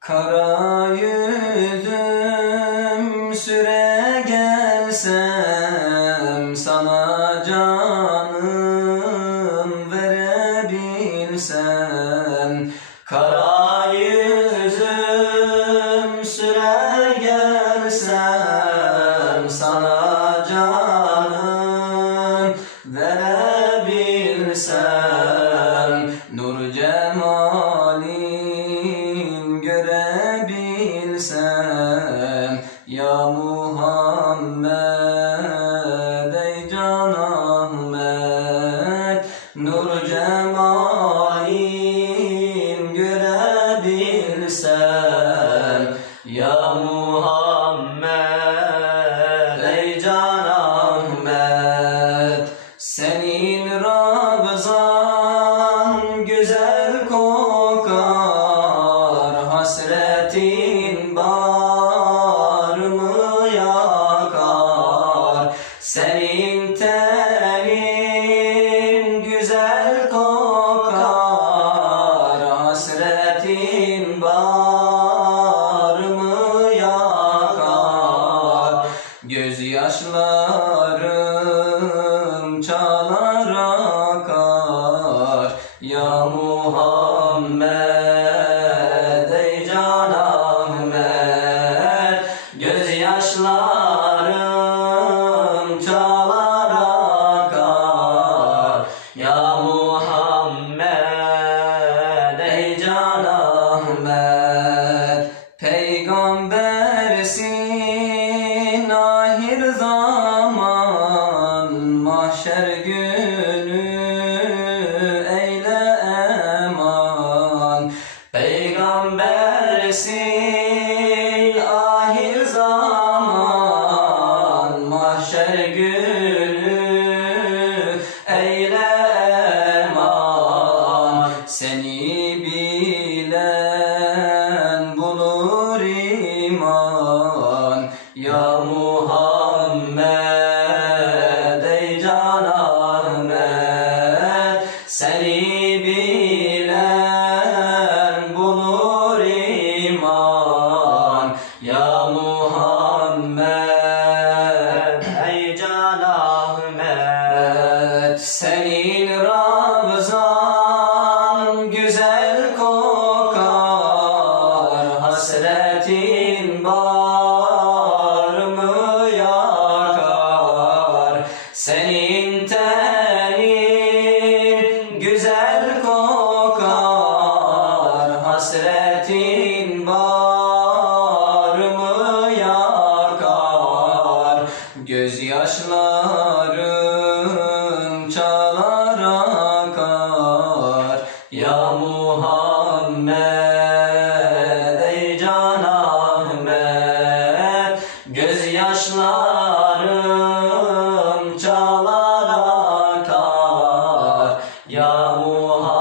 Kara yüzüm süre gelsem, sana canım verebilsem. Kara yüzüm süre gelsem, sana canım verebilsem. Nur cemalin görebilsem, ya Muhammed ey Can Ahmet. Nur cemalin görebilsem, ya Muhammed ey Can Ahmet. Senin ravzan güzel kokar, hasretin bağrımı yakar. Senin tenin güzel kokar, hasretin bağrımı yakar. Gözyaşlarım çalar akar, ya Muhammed ey Can Ahmet. Gözyaşlarım çalar akar, ya Muhammed ey Can Ahmet. Peygambersin ahir zaman, mahşer günü eyle eman. Peygambersin ahir zaman, mahşer günü eyle eman. Seni bilen bulur iman, ya Muhammed ey Can Ahmet. Seni bilen bulur iman, ya Muhammed ey Can Ahmet. Senin ravzan güzel kokar, hasretin bağrımı yakar. Senin tenin güzel kokar, hasretin bağrımı yakar. Gözyaşlarım çalar akar, ya Muhammed ey Can Ahmet. Gözyaşlarım çalar akar, ya Muhammed.